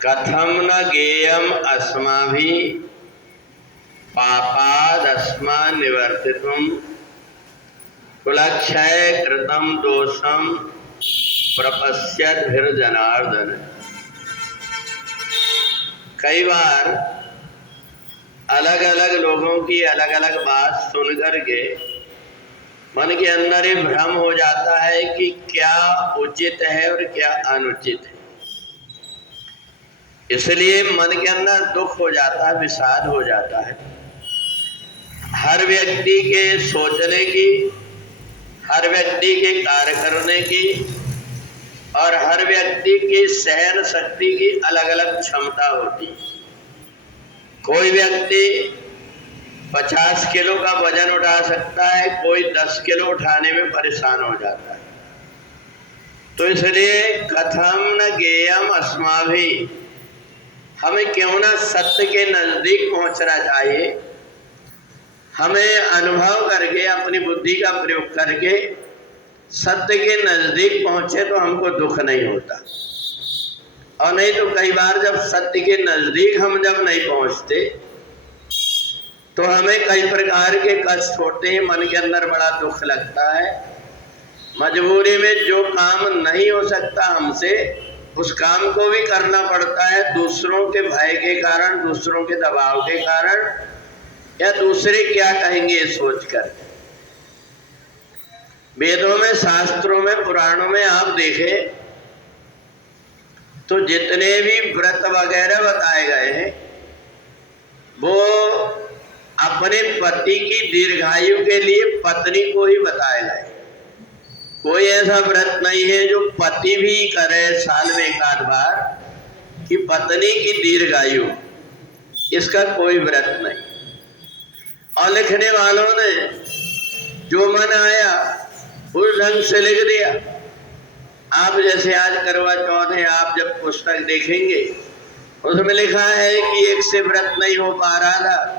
कथम न गेयम अस्माभिः पापादस्मा निवर्तितुम कुलक्षय कृतम दोषम प्रपश्यद्भिर्जनार्दन। कई बार अलग अलग लोगों की अलग अलग बात सुन करके मन के अंदर ही भ्रम हो जाता है कि क्या उचित है और क्या अनुचित है। इसलिए मन के अंदर दुख हो जाता है, विषाद हो जाता है। हर व्यक्ति के सोचने की, हर व्यक्ति के कार्य करने की और हर व्यक्ति की सहन शक्ति की अलग अलग क्षमता होती है। कोई व्यक्ति 50 किलो का वजन उठा सकता है, कोई 10 किलो उठाने में परेशान हो जाता है। तो इसलिए कथम न गेयम अस्माभिः, हमें क्यों ना सत्य के नजदीक पहुंचना चाहिए। हमें अनुभव करके, अपनी बुद्धि का प्रयोग करके सत्य के नजदीक पहुंचे तो हमको दुख नहीं होता। और नहीं तो कई बार जब सत्य के नजदीक हम जब नहीं पहुंचते तो हमें कई प्रकार के कष्ट होते हैं, मन के अंदर बड़ा दुख लगता है। मजबूरी में जो काम नहीं हो सकता हमसे, उस काम को भी करना पड़ता है, दूसरों के भय के कारण, दूसरों के दबाव के कारण, या दूसरे क्या कहेंगे ये सोचकर। वेदों में, शास्त्रों में, पुराणों में आप देखें तो जितने भी व्रत वगैरह बताए गए हैं वो अपने पति की दीर्घायु के लिए पत्नी को ही बताए गए। कोई ऐसा व्रत नहीं है जो पति भी करे साल में एक आध बार कि पत्नी की दीर्घायु, इसका कोई व्रत नहीं। और लिखने वालों ने जो मन आया उस ढंग से लिख दिया। आप जैसे आज करवा चौथ है, आप जब पुस्तक देखेंगे उसमें लिखा है कि एक से व्रत नहीं हो पा रहा था,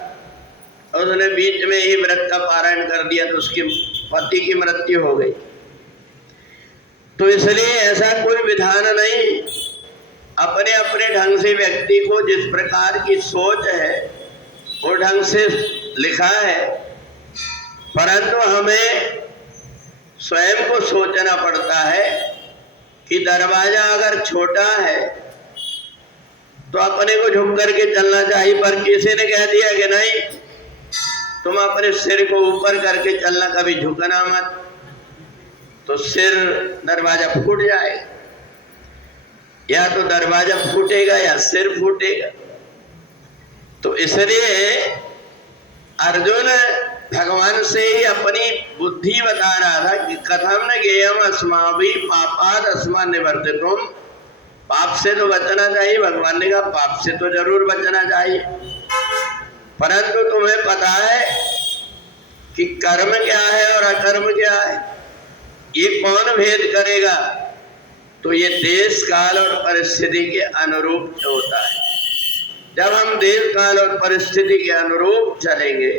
उसने बीच में ही व्रत का पारायण कर दिया तो उसके पति की मृत्यु हो गई। तो इसलिए ऐसा कोई विधान नहीं। अपने अपने ढंग से व्यक्ति को जिस प्रकार की सोच है वो ढंग से लिखा है, परंतु हमें स्वयं को सोचना पड़ता है कि दरवाजा अगर छोटा है तो अपने को झुक करके चलना चाहिए। पर किसी ने कह दिया कि नहीं, तुम अपने सिर को ऊपर करके चलना, कभी झुकना मत, तो सिर दरवाजा फूट जाए, या तो दरवाजा फूटेगा या सिर फूटेगा। तो इसलिए अर्जुन भगवान से ही अपनी बुद्धि बता रहा था कि कथम न गेयम अस्माभिः पापाद अस्मा निवर्तितुम। पाप से तो बचना चाहिए, भगवान ने कहा पाप से तो जरूर बचना चाहिए, परंतु तुम्हें पता है कि कर्म क्या है और अकर्म क्या है, ये कौन भेद करेगा। तो ये देश काल और परिस्थिति के अनुरूप होता है। जब हम देश काल और परिस्थिति के अनुरूप चलेंगे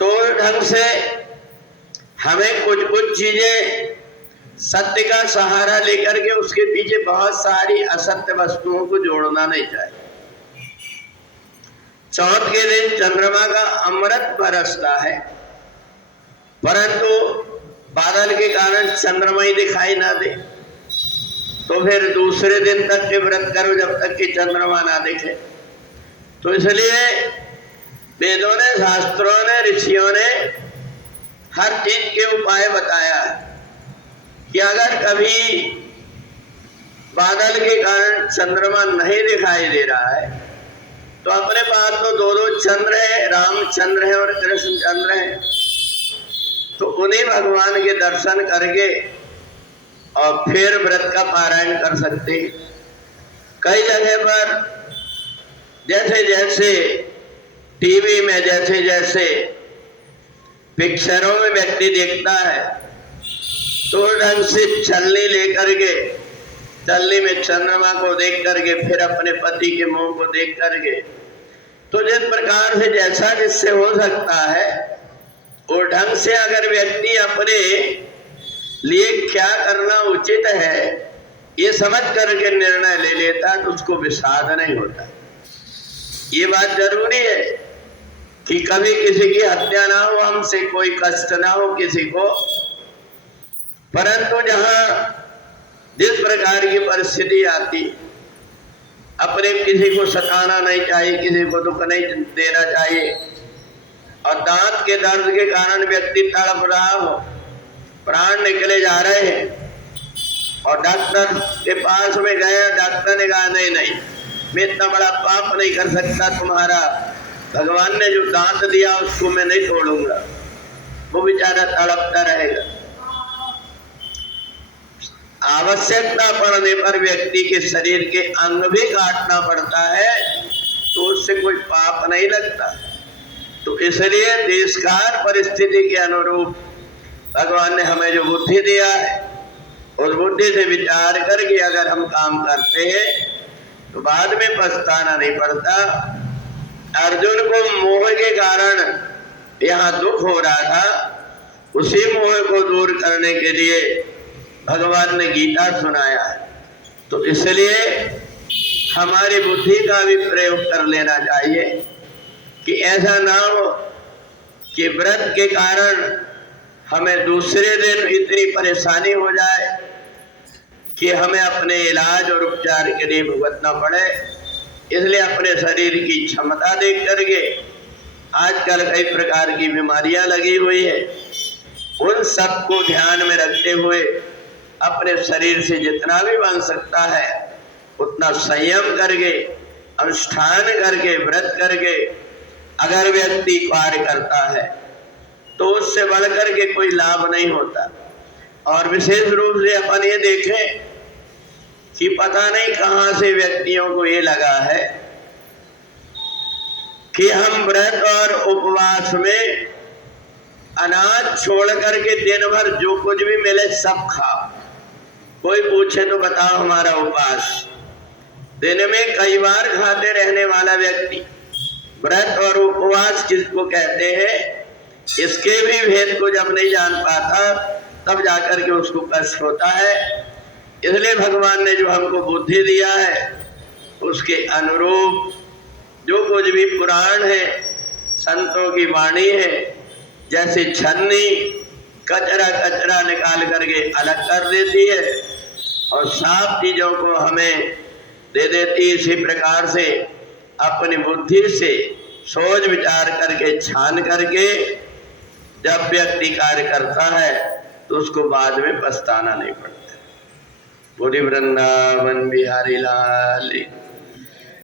तो ढंग से हमें कुछ कुछ चीजें सत्य का सहारा लेकर के उसके पीछे बहुत सारी असत्य वस्तुओं को जोड़ना नहीं चाहिए। चौथ के दिन चंद्रमा का अमृत बरसता है, परंतु बादल के कारण चंद्रमा ही दिखाई ना दे, तो फिर दूसरे दिन तक के व्रत करो जब तक कि चंद्रमा ना दिखे। तो इसलिए वेदों ने, शास्त्रों ने, ऋषियों ने हर चीज के उपाय बताया कि अगर कभी बादल के कारण चंद्रमा नहीं दिखाई दे रहा है तो अपने पास तो दो दो चंद्र है, रामचंद्र है और कृष्ण चंद्र है, तो उन्हीं भगवान के दर्शन करके और फिर व्रत का पारायण कर सकते हैं। कई जगह पर जैसे जैसे टीवी में, जैसे जैसे पिक्चरों में व्यक्ति देखता है तो ढंग से छलनी लेकर के, छलनी में चंद्रमा को देख करके, फिर अपने पति के मुंह को देख करके, तो जिस प्रकार से जैसा जिससे हो सकता है वो ढंग से अगर व्यक्ति अपने लिए क्या करना उचित है ये समझ करके निर्णय ले लेता तो उसको विषाद नहीं होता। ये बात जरूरी है कि कभी किसी की हत्या ना हो, हमसे कोई कष्ट ना हो किसी को, परंतु जहां जिस प्रकार की परिस्थिति आती, अपने किसी को सताना नहीं चाहिए, किसी को दुख नहीं देना चाहिए, और दांत के दर्द के कारण व्यक्ति तड़प रहा हो, प्राण निकले जा रहे हैं, और डॉक्टर के पास में गए, डॉक्टर ने कहा नहीं नहीं मैं इतना बड़ा पाप नहीं कर सकता, तुम्हारा भगवान ने जो दांत दिया उसको मैं नहीं तोड़ूंगा, वो बेचारा तड़पता रहेगा। आवश्यकता पड़ने पर व्यक्ति के शरीर के अंग भी काटना पड़ता है तो उससे कोई पाप नहीं लगता। तो इसलिए देशकाल परिस्थिति के अनुरूप भगवान ने हमें जो बुद्धि दिया है उस बुद्धि से विचार करके अगर हम काम करते हैं तो बाद में पछताना नहीं पड़ता। अर्जुन को मोह के कारण यहाँ दुख हो रहा था, उसी मोह को दूर करने के लिए भगवान ने गीता सुनाया है। तो इसलिए हमारी बुद्धि का भी प्रयोग कर लेना चाहिए कि ऐसा ना हो कि व्रत के कारण हमें दूसरे दिन इतनी परेशानी हो जाए कि हमें अपने इलाज और उपचार के लिए भुगतना पड़े। इसलिए अपने शरीर की क्षमता देख करके आजकल कई प्रकार की बीमारियां लगी हुई है, उन सबको ध्यान में रखते हुए अपने शरीर से जितना भी बन सकता है उतना संयम करके, अनुष्ठान करके, व्रत करके अगर व्यक्ति कार्य करता है तो उससे बढ़कर के कोई लाभ नहीं होता। और विशेष रूप से अपन ये देखें कि पता नहीं कहां से व्यक्तियों को ये लगा है कि हम व्रत और उपवास में अनाज छोड़ करके दिन भर जो कुछ भी मिले सब खाओ। कोई पूछे तो बताओ हमारा उपवास, दिन में कई बार खाते रहने वाला व्यक्ति व्रत और उपवास किसको कहते हैं इसके भी भेद को जब नहीं जान पाता तब जाकर के उसको कष्ट होता है। इसलिए भगवान ने जो हमको बुद्धि दिया है उसके अनुरूप जो कुछ भी पुराण है, संतों की वाणी है, जैसे छन्नी कचरा कचरा निकाल करके अलग कर देती है और साफ चीजों को हमें दे देती, इसी प्रकार से अपनी बुद्धि से सोच विचार करके छान करके जब व्यक्ति कार्य करता है तो उसको बाद में पछताना नहीं पड़ता। बोली वृंदावन बिहारी लाल।